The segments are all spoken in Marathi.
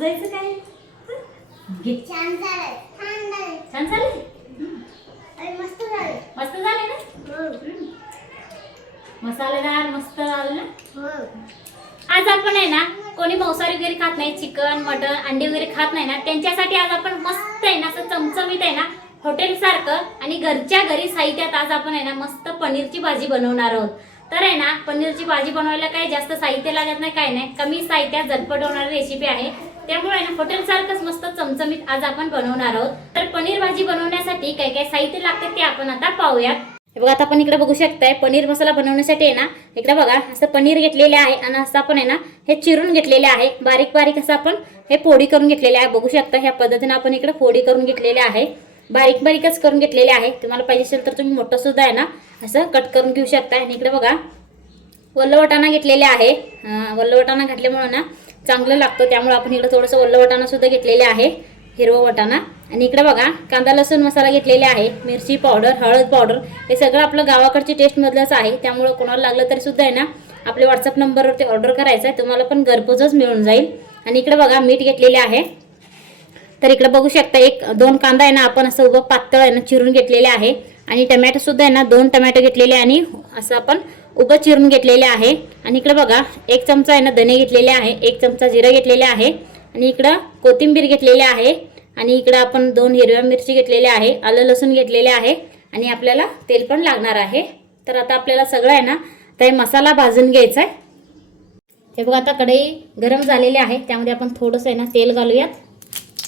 जायचं काय? छान झालंय. छान झालंय. मस्त झाले. मस्त झाले ना? मसालेदार मस्त झालं ना? आज आपण आहे ना कोणी मांसाहारी वगैरे खात नाही, चिकन मटन अंडी वगैरे खात नाही ना, त्यांच्यासाठी आज आपण मस्त आहे ना असं चमचमीत आहे ना हॉटेल सारखं आणि घरच्या घरी साहित्यात आज आपण आहे ना मस्त पनीरची भाजी बनवणार आहोत. तर आहे ना पनीरची भाजी बनवायला काही जास्त साहित्य लागत नाही, काही नाही, कमी साहित्यात झटपट होणारी रेसिपी आहे. त्यामुळे आहे ना हॉटेल सारखंच मस्त चमचमीत आज आपण बनवणार आहोत. तर पनीर भाजी बनवण्यासाठी काय काय साहित्य लागते ते आपण आता पाहूयात. हे बघा आता आपण इकडे बघू शकताय पनीर मसाला बनवण्यासाठी आहे ना इकडे बघा असं पनीर घेतलेले आहे आणि असं आपण आहे ना हे चिरून घेतलेले आहे, बारीक बारीक असं आपण हे फोडी करून घेतलेले आहे. बघू शकता ह्या पद्धतीने आपण इकडे फोडी करून घेतलेले आहे, बारीक बारीकच करून घेतलेले आहे. तुम्हाला पाहिजे असेल तर तुम्ही मोठं सुद्धा आहे ना असं कट करून घेऊ शकता. आणि इकडे बघा वल्ल वाटाणा घेतलेले आहे, वल्ल वाटाणा घातल्यामुळे ना चांगलं लागतं, त्यामुळे आपण इकडे थोडंसं वल्ल वाटाणा सुद्धा घेतलेले आहे, हिरवा वाटाणा. आणि इकडे बघा कांदा लसूण मसाला घेतलेले आहे, मिरची पावडर, हळद पावडर, हे सगळं आपलं गावाकडची टेस्ट मधलंच आहे. त्यामुळे कोणाला लागलं तरी सुद्धा आहे ना आपल्या व्हॉट्सअप नंबरवरती ऑर्डर करायचं आहे, तुम्हाला पण घरपोचच मिळून जाईल. आणि इकडे बघा मीठ घेतलेले आहे. तर इकडे बघू शकता एक दोन कांदा आहे ना आपण असं उभं पातळ आहे ना चिरून घेतलेले आहे. आणि टमॅटो सुद्धा आहे ना 2 टमॅटो घेतलेले आणि असं आपण उभं चिरून घेतलेले आहे. आणि इकडे बघा 1 चमचा आहे ना धने घेतलेले आहे, 1 चमचा जिरं घेतलेले आहे. आणि इकडं कोथिंबीर घेतलेले आहे. आणि इकडे आपण 2 हिरव्या मिरची घेतलेले आहे, आलं लसूण घेतलेले आहे. आणि आपल्याला तेल पण लागणार आहे. तर आता आपल्याला सगळं आहे ना तर मसाला भाजून घ्यायचा आहे. हे बघा आता कढई गरम झालेली आहे, त्यामध्ये आपण थोडंसं आहे ना तेल घालूयात.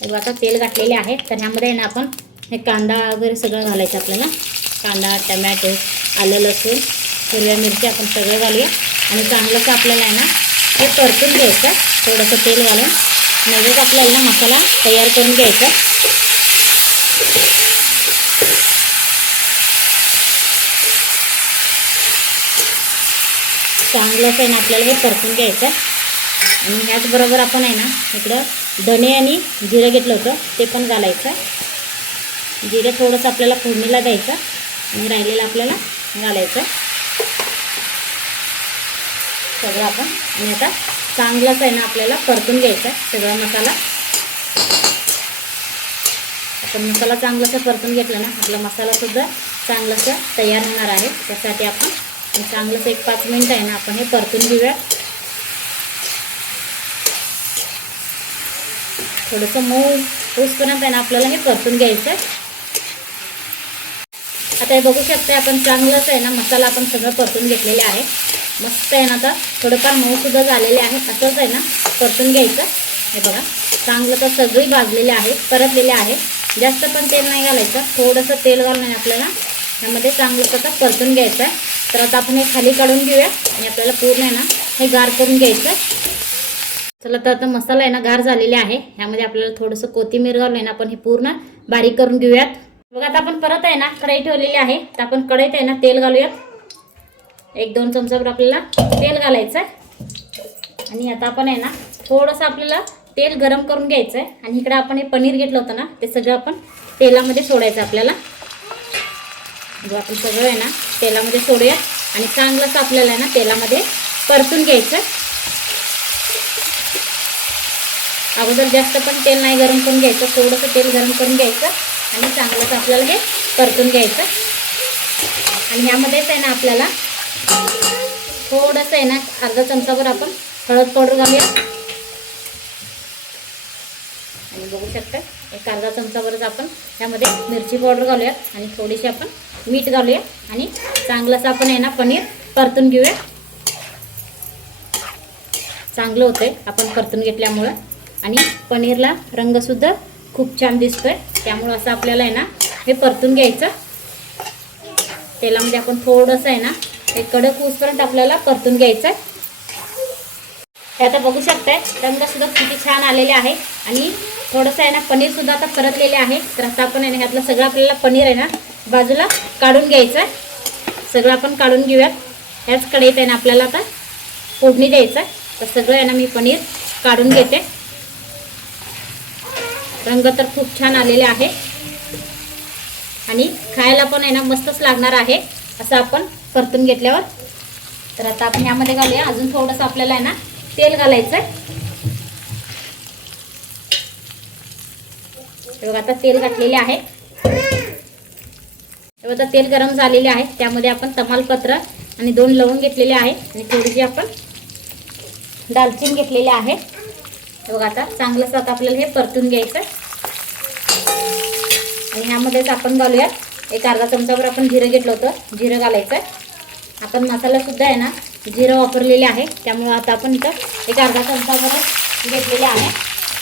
हे बघा आता तेल घातलेले आहे. तर ह्यामध्ये आहे ना आपण हे कांदा वगैरे सगळं घालायचं आपल्याला, कांदा टमॅटो आलं लसूण हिरव्या मिरची आपण सगळं घालूया. आणि चांगलंसं आपल्याला आहे ना हे परतून घ्यायचं, थोडंसं तेल घालून मगच आपल्याला मसाला तयार करून घ्यायचा. चांगलंच आहे ना आपल्याला हे परतून घ्यायचं. आणि ह्याचबरोबर आपण आहे ना इकडं धणे आणि जिरं घेतलं होतं ते पण घालायचं. जिरं थोडंसं आपल्याला फोडणीला द्यायचं आणि राहिलेलं आपल्याला घालायचं सगळं आपण. आणि आता चांगलंच आहे ना आपल्याला परतून घ्यायचं सगळा मसाला. आपण मसाला चांगलासा परतून घेतला ना आपला मसाला सुद्धा चांगलासा तयार होणार आहे. त्यासाठी आपण चांगलंसं 1-5 मिनिट आहे ना आपण हे परतून घेऊया. थोडंसं मऊ होईपर्यंत आहे ना आपल्याला हे परतून घ्यायचं. आता हे बघू शकता आपण चांगलंच आहे ना मसाला आपण सगळं परतून घेतलेले आहे. मस्त आहे ना आता थोडंफार मऊ सुद्धा झालेले आहे, असंच आहे ना परतून घ्यायचं. हे बघा चांगलं तर सगळी भाजलेले आहे, परतलेले आहे. जास्त पण तेल नाही घालायचं, थोडंसं तेल घालून आपल्याला ह्यामध्ये चांगलं कसं परतून घ्यायचं. तर आता आपण हे खाली काढून घेऊया आणि आपल्याला पूर्ण आहे ना हे गार करून घ्यायचं. चला तर आता मसाला आहे ना गार झालेले आहे, ह्यामध्ये आपल्याला थोडंसं कोथिंबीर घालून आहे ना आपण हे पूर्ण बारीक करून घेऊयात. बघा आता आपण परत आहे ना कढई ठेवलेली आहे, तर आपण कढईत आहे ना तेल घालूयात. 1-2 चमचाभर आपल्याला तेल घालायचं आहे. आणि आता आपण आहे ना थोडंसं आपल्याला तेल गरम करून घ्यायचं आहे. आणि इकडे आपण हे पनीर घेतलं होतं ना ते सगळं आपण तेलामध्ये सोडायचं आपल्याला. जो आपण सगळं आहे ना तेलामध्ये सोडूया आणि चांगलंच आपल्याला आहे ना तेलामध्ये परतून घ्यायचं. अगोदर जास्त पण तेल नाही गरम करून घ्यायचं, थोडंसं तेल गरम करून घ्यायचं आणि चांगलंच आपल्याला हे परतून घ्यायचं. आणि ह्यामध्येच आहे ना आपल्याला थोडंसं आहे ना अर्धा चमचाभर आपण हळद पावडर घालूया. आणि बघू शकता 1 अर्धा चमचाभरच आपण ह्यामध्ये मिरची पावडर घालूयात आणि थोडीशी आपण मीठ घालूया. आणि चांगलंच आपण आहे ना पनीर परतून घेऊया. चांगलं होतंय आपण परतून घेतल्यामुळं. आणि पनीरला रंगसुद्धा खूप छान दिसतोय, त्यामुळं असं आपल्याला आहे ना हे परतून घ्यायचं. तेलामध्ये आपण थोडंसं आहे ना हे कडक होईपर्यंत आपल्याला परतून घ्यायचं. हे आता बघू शकताय रंगसुद्धा किती छान आलेले आहे. आणि थोडंसं आहे ना पनीरसुद्धा आता परतलेले आहे. तर आता आपण आहे ना ह्यातलं सगळं आपल्याला पनीर आहे ना बाजूला काढून घ्यायचं. सगळं आपण काढून घेऊयात. ह्याच कढईत आहे ना आपल्याला आता फोडणी द्यायचं. तर सगळं आहे ना मी पनीर काढून घेते. रंग तर खूप छान आलेले आहे आणि खायला पण आहे ना मस्तच लागणार आहे असं आपण परतून घेतल्यावर. तर आता आपण ह्यामध्ये घालूया अजून थोडंसं आपल्याला आहे ना तेल घालायचं आहे. बघा आता तेल घातलेले आहे. आता तेल गरम झालेले आहे. त्यामध्ये आपण तमालपत्र आणि 2 लवंग घेतलेले आहे आणि थोडीशी आपण दालचिनी घेतलेली आहे. बघा आता चांगलंच आता आपल्याला हे परतून घ्यायचं आणि ह्यामध्येच आपण घालूया एक अर्धा चमचाभर आपण जिरं घेतलं होतं. जिरं घालायचं. आपण मसाला सुद्धा आहे ना जिरं वापरलेले आहे, त्यामुळे आता आपण इथं एक अर्धा चमचाभर घेतलेले आहे.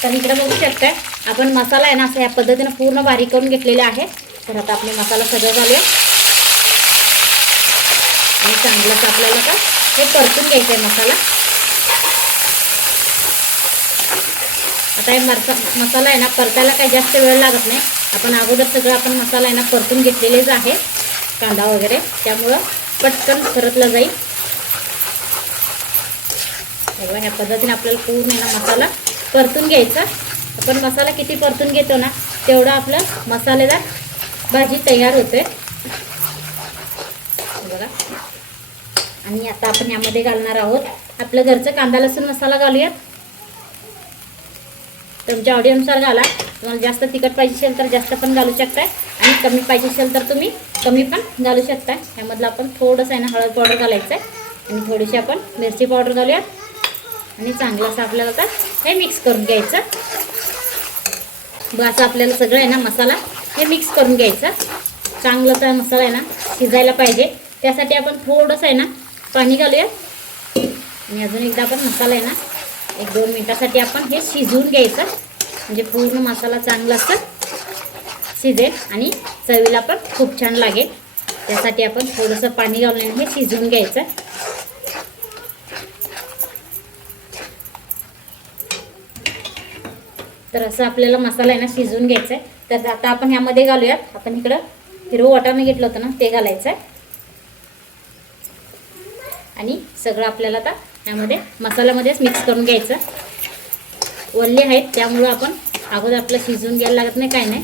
तर इकडे बघू शकताय आपण मसाला आहे ना असं या पद्धतीनं पूर्ण बारीक करून घेतलेले आहे. तर आता आपले मसाला सगळं घालूया आणि चांगलंच आपल्याला का हे परतून घ्यायचं आहे मसाला. आता हे मसाला आहे ना परतायला काही जास्त वेळ लागत नाही. आपण अगोदर सगळं आपण मसाला आहे ना परतून घेतलेलेच आहे, कांदा वगैरे, त्यामुळं पटकन परतला जाईल. बघा ह्या पद्धतीने आपल्याला पूर्ण आहे ना मसाला परतून घ्यायचा. आपण मसाला किती परतून घेतो ना तेवढा आपलं मसालेदार भाजी तयार होते. बघा आणि आता आपण यामध्ये घालणार आहोत आपलं घरचं कांदा लसूण मसाला घालूयात. तुमच्या आवडीनुसार घाला. तुम्हाला जास्त तिखट पाहिजे असेल तर जास्त पण घालू शकताय आणि कमी पाहिजे असेल तर तुम्ही कमी पण घालू शकताय. ह्यामधलं आपण थोडंसं आहे ना हळद पावडर घालायचं आहे आणि थोडीशी आपण मिरची पावडर घालूयात आणि चांगलं असं आपल्याला आता हे मिक्स करून घ्यायचं. बघ असं आपल्याला सगळं आहे ना मसाला हे मिक्स करून घ्यायचं. चांगलं मसाला आहे ना शिजायला पाहिजे, त्यासाठी आपण थोडंसं आहे ना पाणी घालूया आणि अजून एकदा आपण मसाला आहे ना 1-2 मिनिटासाठी आपण हे शिजवून घ्यायचं, म्हणजे पूर्ण मसाला चांगला असं शिजेल आणि चवीला पण खूप छान लागेल. त्यासाठी आपण थोडंसं पाणी घालून हे शिजवून घ्यायचं. तर असं आपल्याला मसाला आहे ना शिजवून घ्यायचा आहे. तर आता आपण ह्यामध्ये घालूयात, आपण इकडं हिरवं वाटाणं घेतलं होतं ना ते घालायचं आहे आणि सगळं आपल्याला आता ह्यामध्ये मसाल्यामध्येच मिक्स करून घ्यायचं. वल्ले आहेत त्यामुळं आपण अगोदर आपलं शिजवून घ्यायला लागत नाही, काय नाही,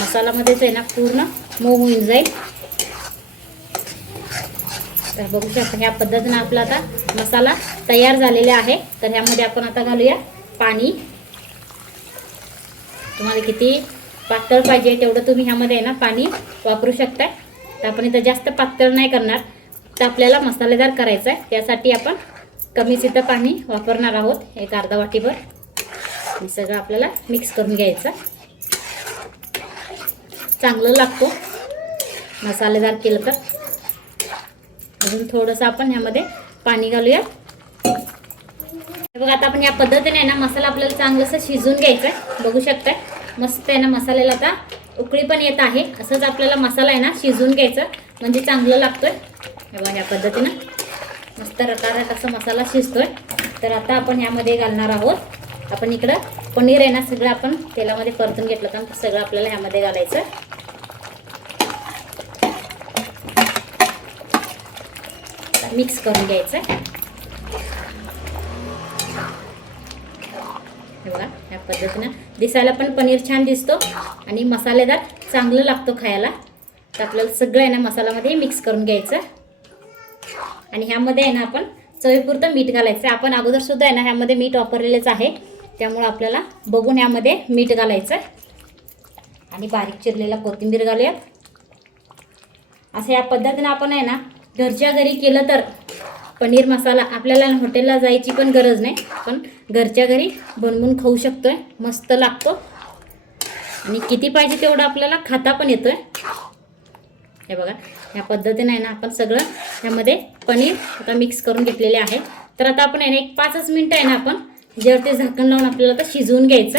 मसाल्यामध्येच आहे ना पूर्ण मऊ होऊन जाईल. तर बघू शकता ह्या पद्धतीनं आपला आता मसाला तयार झालेला आहे. तर ह्यामध्ये आपण आता घालूया पाणी. तुम्हाला किती पातळ पाहिजे तेवढं तुम्ही ह्यामध्ये आहे ना पाणी वापरू शकताय. तर आपण इथं जास्त पातळ नाही करणार, तर आपल्याला मसालेदार करायचं आहे, त्यासाठी आपण कमीच इथं पाणी वापरणार आहोत, एक अर्धा वाटीभर. हे सगळं आपल्याला मिक्स करून घ्यायचं. चांगलं लागतो मसालेदार केलं तर. अजून थोडंसं आपण ह्यामध्ये पाणी घालूया. बघा आता आपण या पद्धतीने आहे ना मसाला आपल्याला चांगलंसं शिजवून घ्यायचं आहे. बघू शकताय मस्त आहे ना मसाल्याला आता उकळी पण येत आहे. असंच आपल्याला मसाला आहे ना शिजवून घ्यायचं, म्हणजे चांगलं लागतोय. बघा ह्या पद्धतीनं मस्त रटारट असा मसाला शिजतोय. तर आता आपण ह्यामध्ये घालणार आहोत, आपण इकडं पनीर आहे ना सगळं आपण तेलामध्ये परतून घेतलं तर सगळं आपल्याला ह्यामध्ये घालायचं. मिक्स करून घ्यायचं. बघा ह्या पद्धतीनं दिसायला पण पनीर छान दिसतो आणि मसालेदार चांगलं लागतो खायला. तर आपल्याला सगळं आहे ना मसाल्यामध्ये मिक्स करून घ्यायचं आणि ह्यामध्ये आहे ना आपण चवीपुरतं मीठ घालायचं. आपण अगोदर सुद्धा आहे ना ह्यामध्ये मीठ वापरलेलंच आहे, त्यामुळे आपल्याला बघून ह्यामध्ये मीठ घालायचं आणि बारीक चिरलेला कोथिंबीर घालूयात. असं या पद्धतीनं आपण आहे ना घरच्या घरी केलं तर पनीर मसाला आपल्याला हॉटेलला जायची पण गरज नाही, पण घरच्या घरी बनवून खाऊ शकतोय. मस्त लागतो आणि किती पाहिजे तेवढं आपल्याला खाता पण येतोय. हे बघा ह्या पद्धतीने आहे ना आपण सगळं ह्यामध्ये पनीर आता मिक्स करून घेतलेले आहे. तर आता आपण आहे ना एक 5 मिनिटं आहे ना आपण जर ते झाकण लावून आपल्याला आता शिजवून घ्यायचं.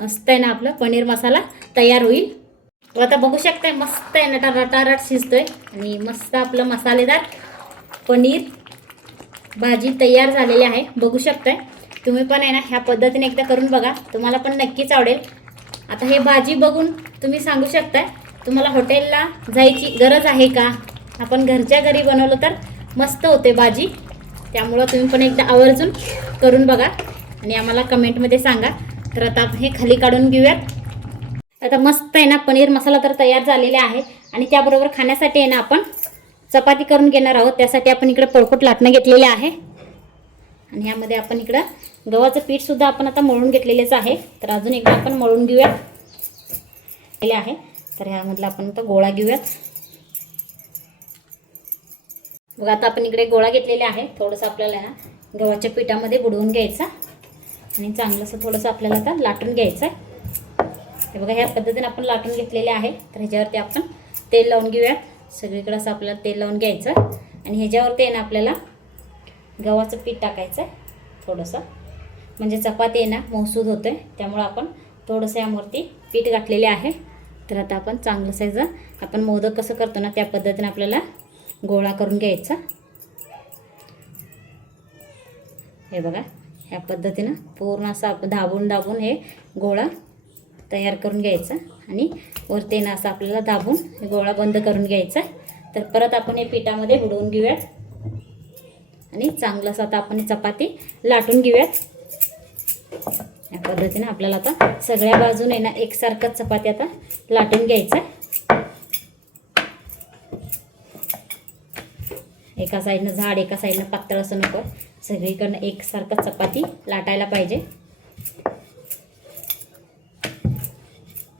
मस्त आहे ना आपलं पनीर मसाला तयार होईल. आता बघू शकताय मस्त आहे ना रटारट शिजतोय आणि मस्त आपलं मसालेदार पनीर भाजी तयार झालेली आहे. बघू शकताय तुम्ही पण आहे ना ह्या पद्धतीने एकदा करून बघा, तुम्हाला पण नक्कीच आवडेल. आता हे भाजी बघून तुम्ही सांगू शकताय तुम्हाला हॉटेलला जायची गरज आहे का, आपण घरच्या घरी बनवलं तर मस्त होते भाजी. त्यामुळं तुम्ही पण एकदा आवर्जून करून बघा आणि आम्हाला कमेंटमध्ये सांगा. तर आता आपण हे खाली काढून घेऊयात. आता मस्त आहे ना पनीर मसाला तर तयार झालेला आहे आणि त्याबरोबर खाण्यासाठी आहे ना आपण चपाती करून घेणार आहोत. त्यासाठी आपण इकडे पोळपट लाटणं घेतलेले आहे आणि यामध्ये आपण इकडं गव्हाचं पीठसुद्धा आपण आता मळून घेतलेलेच आहे. तर अजून एकदा आपण मळून घेऊया. आहे. तर ह्यामधला आपण आता गोळा घेऊयात. बघा आता आपण इकडे गोळा घेतलेला आहे. थोडंसं आपल्याला ना गव्हाच्या पिठामध्ये बुडवून घ्यायचा आणि चांगलंसं थोडंसं आपल्याला आता लाटून घ्यायचं आहे. हे बघा ह्या पद्धतीने आपण लाटून घेतलेले आहे. तर ह्याच्यावरती आपण तेल लावून घेऊयात. सगळीकडे असं आपल्याला तेल लावून घ्यायचं आणि ह्याच्यावरती आहे ना आपल्याला गव्हाचं पीठ टाकायचं आहे थोडंसं, म्हणजे चपाती आहे ना मऊसूद होते. त्यामुळं आपण थोडंसं यावरती पीठ घातलेले आहे. तर आता आपण चांगलं साईजं आपण मोदक कसं करतो ना त्या पद्धतीने आपल्याला गोळा करून घ्यायचा. हे बघा ह्या पद्धतीनं पूर्ण असं आपण दाबून हे गोळा तयार करून घ्यायचा आणि वरती ना असं आपल्याला दाबून हे गोळा बंद करून घ्यायचा. तर परत आपण हे पिठामध्ये बुडवून घेऊयात आणि चांगलं असं आता आपण चपाती लाटून घेऊयात. या पद्धतीने आपल्याला आता सगळ्या बाजूने ना एकसारखंच चपाती आता लाटून घ्यायचं. एका साईडनं झाड एका साईडनं पातळ असं नको, सगळीकडनं एकसारखं चपाती लाटायला पाहिजे.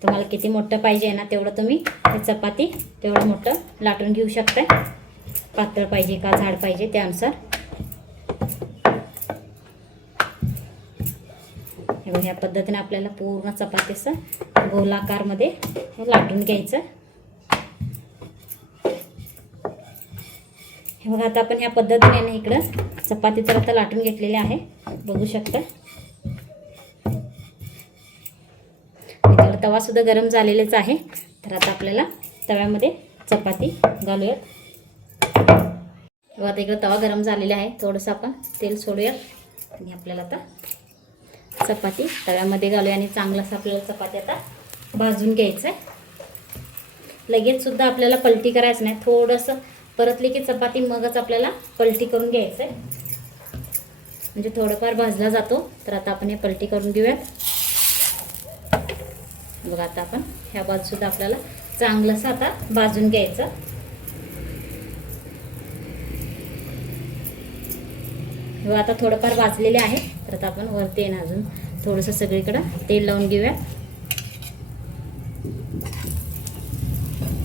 तुम्हाला किती मोठं पाहिजे ना तेवढं तुम्ही चपाती तेवढं मोठं लाटून घेऊ शकता. पातळ पाहिजे का झाड पाहिजे त्यानुसार. ह्या पद्धतीने आपल्याला पूर्ण चपातीचं गोलाकारमध्ये लाटून घ्यायचं. हे बघा आता आपण ह्या पद्धतीने ना इकडं चपाती तर आता लाटून घेतलेली आहे, बघू शकता. इकडं तवा सुद्धा गरम झालेलेच आहे. तर आता आपल्याला तव्यामध्ये चपाती घालूयात. बघा आता इकडं तवा गरम झालेला आहे. थोडंसं आपण तेल सोडूयात आणि आपल्याला आता चपाती तव्यामध्ये घालूया आणि चांगलं असं आपल्याला चपाती आता भाजून घ्यायचं आहे. लगेच सुद्धा आपल्याला पलटी करायचं नाही, थोडंसं परतली की चपाती मगच आपल्याला पलटी करून घ्यायचं आहे, म्हणजे थोडंफार भाजला जातो. तर आता आपण हे पलटी करून घेऊयात. बघा आता आपण ह्या बाजूसुद्धा आपल्याला चांगलंसं आता भाजून घ्यायचं. बघा आता थोडंफार भाजलेले आहे. तर आता आपण वरती आहे ना अजून थोडंसं सगळीकडं तेल लावून घेऊया.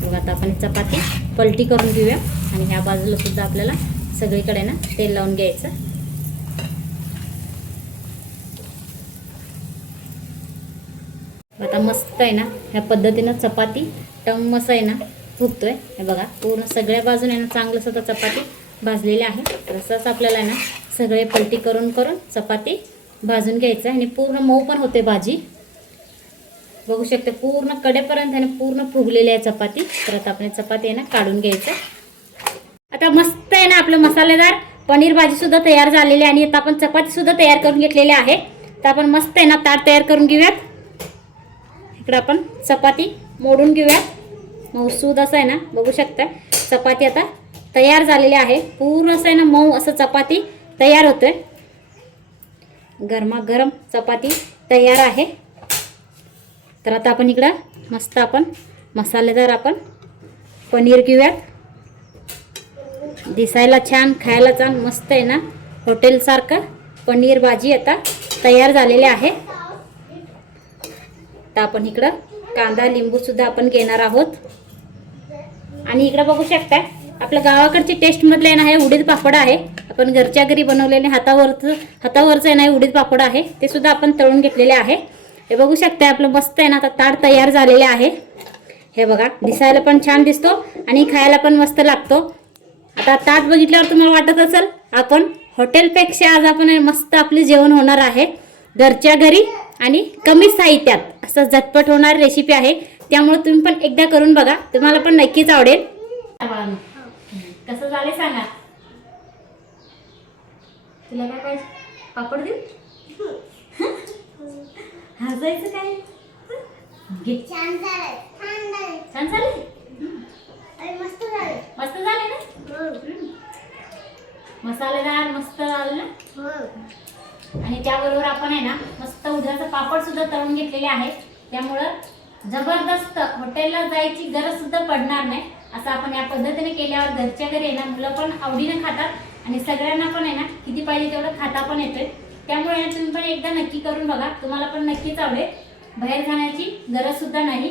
बघा आता आपण चपाती पलटी करून घेऊया आणि ह्या बाजूला सुद्धा आपल्याला सगळीकडे ना तेल लावून घ्यायचं. आता मस्त आहे ना ह्या पद्धतीनं चपाती टम्मस आहे ना फुगतोय. हे बघा पूर्ण सगळ्या बाजूने ना चांगलं सुद्धा चपाती भाजलेली आहे. तसंच आपल्याला आहे ना सगळे पलटी करून चपाती भाजून घ्यायचं आणि पूर्ण मऊ पण होते भाजी. बघू शकते पूर्ण कडेपर्यंत आहे ना पूर्ण फुगलेली आहे चपाती. तर आता आपण चपाती आहे ना काढून घ्यायचं. आता मस्त आहे ना आपलं मसालेदार पनीर भाजी सुद्धा तयार झालेली आहे आणि आता आपण चपाती सुद्धा तयार करून घेतलेली आहे. तर आपण मस्त आहे ना ताट तयार करून घेऊयात. इकडे आपण चपाती मोडून घेऊयात. मऊसूद असं आहे ना बघू शकता चपाती आता तयार झालेली आहे. पूर्ण असं आहे ना मऊ असं चपाती तयार होतोय. गरमागरम चपाती तयार आहे. तर आता आपण इकडं मस्त आपण मसालेदार आपण पनीर घेऊयात. दिसायला छान खायला छान मस्त आहे ना हॉटेलसारखं पनीर भाजी आता तयार झालेली आहे. तर आपण इकडं कांदा लिंबू सुद्धा आपण घेणार आहोत आणि इकडं बघू शकता आपल्या गावाकडची टेस्टमधले ना हे उडीद पापड आहे. आपण घरच्या घरी बनवलेले हातावरचं नाही उडीद पापड आहे, ते सुद्धा आपण तळून घेतलेले आहे. हे बघू शकता आपलं मस्त आहे ना आता ताट तयार झालेले आहे. हे बघा दिसायला पण छान दिसतो आणि खायला पण मस्त लागतो. आता ताट बघितल्यावर तुम्हाला वाटत असेल आपण हॉटेलपेक्षा आज आपण मस्त आपली जेवण होणार आहे घरच्या घरी आणि कमी साहित्यात असं झटपट होणार रेसिपी आहे. त्यामुळे तुम्ही पण एकदा करून बघा, तुम्हाला पण नक्कीच आवडेल. कसं झाले सांगा. तुला काय पाहिजे पापड देऊ हसायचं काय. छान झाले मस्त झाले ना मसालेदार मस्त झालं ना. आणि त्याबरोबर आपण आहे ना मस्त उद्याचं पापड सुद्धा तळून घेतलेले आहे. त्यामुळं जबरदस्त हॉटेलला जायची गरज सुद्धा पडणार नाही. असं आपण या पद्धतीने केल्यावर घरच्या घरी आहे ना मुलं पण आवडीने खातात आणि सगळ्यांना पण आहे ना किती पाहिजे तेवढं खाता पण येते. त्यामुळे तुम्ही पण एकदा नक्की करून बघा, तुम्हाला पण नक्कीच आवडेल. बाहेर खाण्याची गरज सुद्धा नाही.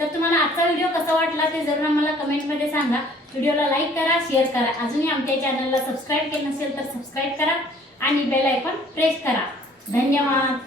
तर तुम्हाला आजचा व्हिडिओ कसा वाटला ते जरूर आम्हाला कमेंटमध्ये सांगा. व्हिडिओला लाईक करा, शेअर करा. अजूनही आमच्या चॅनलला सबस्क्राईब केलं नसेल तर सबस्क्राईब करा आणि बेल आयकॉन प्रेस करा. धन्यवाद.